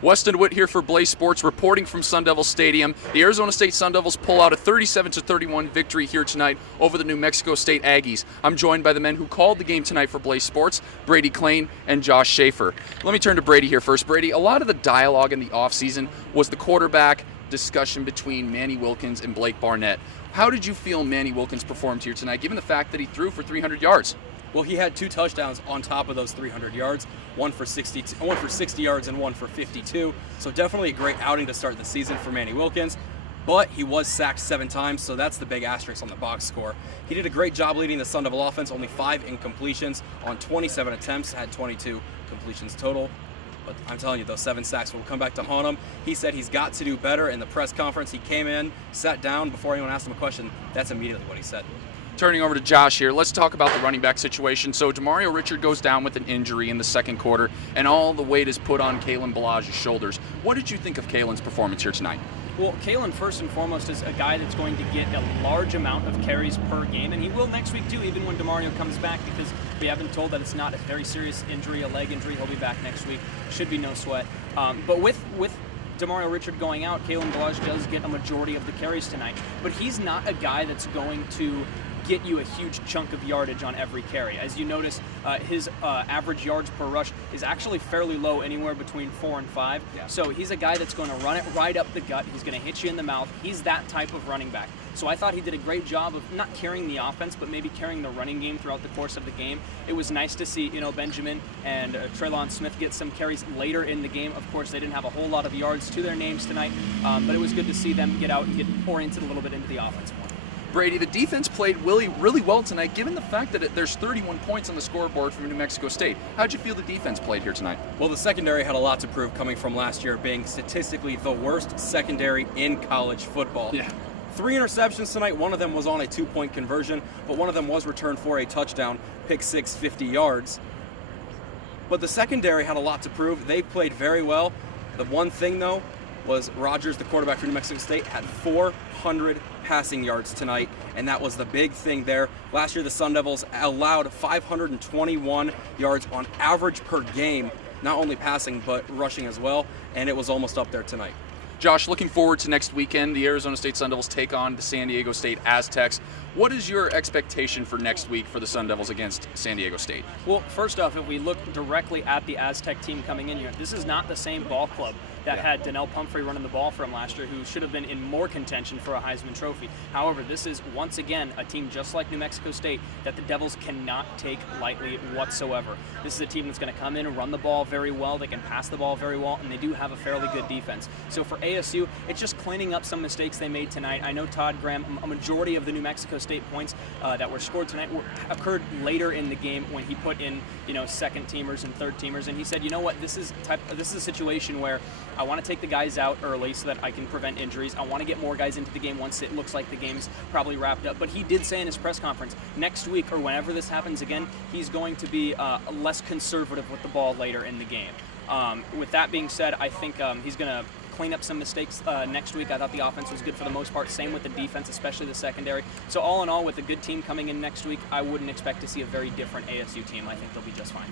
Weston DeWitt here for Blaze Sports, reporting from Sun Devil Stadium. The Arizona State Sun Devils pull out a 37-31 victory here tonight over the New Mexico State Aggies. I'm joined by the men who called the game tonight for Blaze Sports, Brady Klain and Josh Schaefer. Let me turn to Brady here first. Brady, a lot of the dialogue in the offseason was the quarterback discussion between Manny Wilkins and Blake Barnett. How did you feel Manny Wilkins performed here tonight, given the fact that he threw for 300 yards? Well, he had 2 touchdowns on top of those 300 yards, one for 60 yards and one for 52. So definitely a great outing to start the season for Manny Wilkins. But he was sacked 7 times, so that's the big asterisk on the box score. He did a great job leading the Sun Devil offense, only 5 incompletions on 27 attempts, had 22 completions total. But I'm telling you, those 7 sacks will come back to haunt him. He said he's got to do better in the press conference. He came in, sat down, before anyone asked him a question. That's immediately what he said. Turning over to Josh here, let's talk about the running back situation. So Demario Richard goes down with an injury in the second quarter, and all the weight is put on Kalen Ballage's shoulders. What did you think of Kalen's performance here tonight? Well, Kalen, first and foremost, is a guy that's going to get a large amount of carries per game, and he will next week too, even when Demario comes back, because we have been told that it's not a very serious injury, a leg injury. He'll be back next week. Should be no sweat. But with Demario Richard going out, Kalen Ballage does get a majority of the carries tonight, but he's not a guy that's going to get you a huge chunk of yardage on every carry. As you notice, his average yards per rush is actually fairly low, anywhere between 4 and 5. Yeah. So he's a guy that's going to run it right up the gut. He's going to hit you in the mouth. He's that type of running back. So I thought he did a great job of not carrying the offense, but maybe carrying the running game throughout the course of the game. It was nice to see, Benjamin and Treylon Smith get some carries later in the game. Of course, they didn't have a whole lot of yards to their names tonight, but it was good to see them get out and get oriented a little bit into the offense more. Brady, the defense played really well tonight, given the fact that there's 31 points on the scoreboard from New Mexico State. How'd you feel the defense played here tonight? Well, the secondary had a lot to prove, coming from last year being statistically the worst secondary in college football. Yeah. 3 interceptions tonight. One of them was on a 2-point conversion, but one of them was returned for a touchdown, pick 6, 50 yards. But the secondary had a lot to prove. They played very well. The one thing, though, was Rogers, the quarterback for New Mexico State, had 400 passing yards tonight, and that was the big thing there. Last year, the Sun Devils allowed 521 yards on average per game, not only passing, but rushing as well, and it was almost up there tonight. Josh, looking forward to next weekend. The Arizona State Sun Devils take on the San Diego State Aztecs. What is your expectation for next week for the Sun Devils against San Diego State? Well, first off, if we look directly at the Aztec team coming in here, this is not the same ball club that had Donnell Pumphrey running the ball for him last year, who should have been in more contention for a Heisman Trophy. However, this is, once again, a team just like New Mexico State that the Devils cannot take lightly whatsoever. This is a team that's going to come in and run the ball very well. They can pass the ball very well, and they do have a fairly good defense. So for ASU, it's just cleaning up some mistakes they made tonight. I know Todd Graham, a majority of the New Mexico State points that were scored tonight occurred later in the game when he put in, second teamers and third teamers, and he said, you know what, this is a situation where I want to take the guys out early so that I can prevent injuries. I want to get more guys into the game once it looks like the game's probably wrapped up. But he did say in his press conference, next week or whenever this happens again, he's going to be less conservative with the ball later in the game. With that being said, I think he's going to clean up some mistakes next week. I thought the offense was good for the most part. Same with the defense, especially the secondary. So all in all, with a good team coming in next week, I wouldn't expect to see a very different ASU team. I think they'll be just fine.